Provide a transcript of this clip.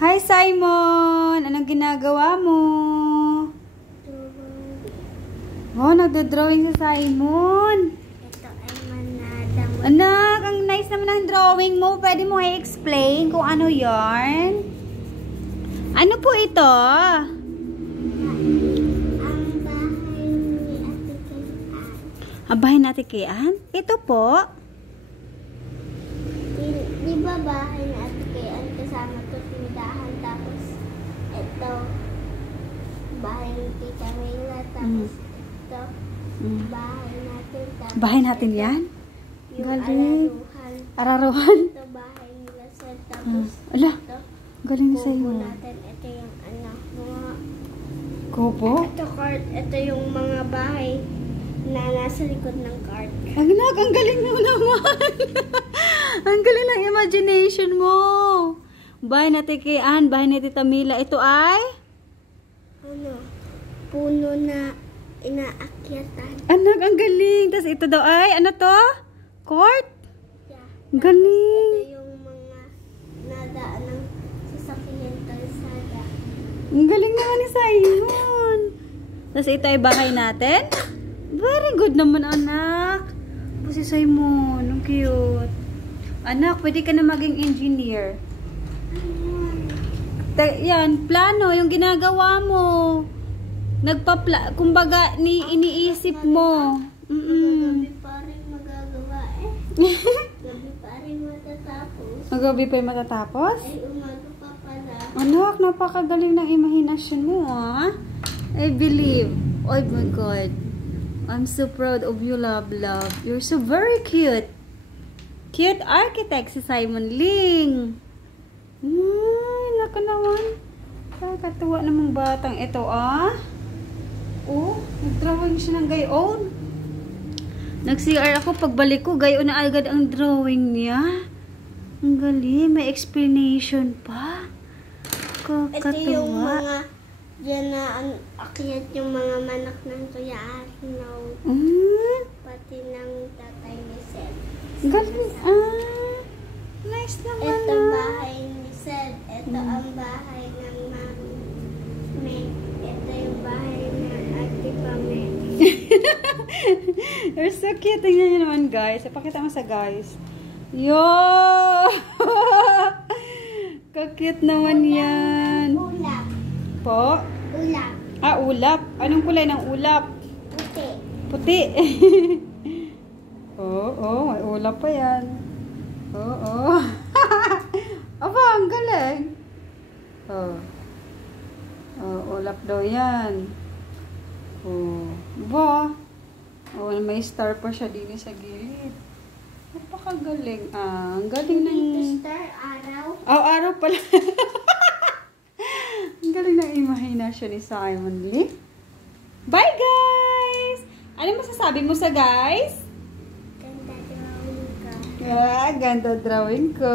Hi, Simon! Anong ginagawa mo? Oh, nagdo-drawing sa Simon. Ito ay manada. Anak, ang nice naman ng drawing mo. Pwede mo i-explain kung ano yarn? Ano po ito? Ang bahay ni Ate Kayan. Ang bahay natin kay Ann? Ito po? Di ba bahay ni Ate Kayan kasama to tindahan, tapos ito bahay ni Tita Mila, tapos ito bahay natin, tapos Bahay natin yan? yung Galing. araruhan. Araruhan? Ito bahay nila sir, tapos Ala, ito galing sa kubo iyo. natin, ito yung mga Kupo? ito cart, ito yung mga bahay na nasa likod ng cart. Anak, ang galing mo naman. Ang galing ng imagination mo. Bahay natin kay Ann, bahay ni Tita Mila. Ito ay? Ano? Puno na inaakyatan. Anak, ang galing. Tapos ito daw ay, ano to? Court? Yeah. Ang galing. Ito yung mga nadaan ng sasakyan kalsada. Ang galing naman ni Simon. Tapos ito ay bahay natin. Very good naman, anak. Po si Simon. Ang cute. Anak, pwede ka na maging engineer. Yan, plano, yung ginagawa mo. Kumbaga, iniisip mo. Gabi pa rin magagawa eh. Gabi pa rin matatapos. Magabi pa yung matatapos? Ay, umaga pa pala. Anak, napakagaling ng imahinasyon mo, ah. I believe. Oh my God. I'm so proud of you, love. You're so very cute. Cute architect si Simon Ling. Naka naman. Kakatuwa namang batang ito, ah. Oh, nag-drawing siya ng gayon. Nag-CR ako, pagbalik ko, gayon na agad ang drawing niya. Ang galing, may explanation pa. Ito yung Kakatuwa. mga yan na akyat yung mga manak ng Kuya Arnaw. Pati ng tatay ni Seth. Galing, nice naman. Ito bahay ni Seth. Ito ang bahay ng Mami. Ito yung bahay ng Ate Pame. You're so cute. Tingnan nyo naman, guys. Ipakita mo sa guys. Yo! Kakute naman yan. Ulap. Po? Ulap. Ulap. Anong kulay ng ulap? Puti. Puti. Oo, may ulap pa yan. Oo. Aba, ang galing. Ulap daw yan. Ba? May star pa siya din sa gilid. Napakagaling. Ang galing ng... Dito star, araw. Araw pala. Ang galing ng imahinasyon ni Simon Lee. Bye, guys! Ano masasabi mo sa guys? Ganda drawing ka. Ganda drawing ko.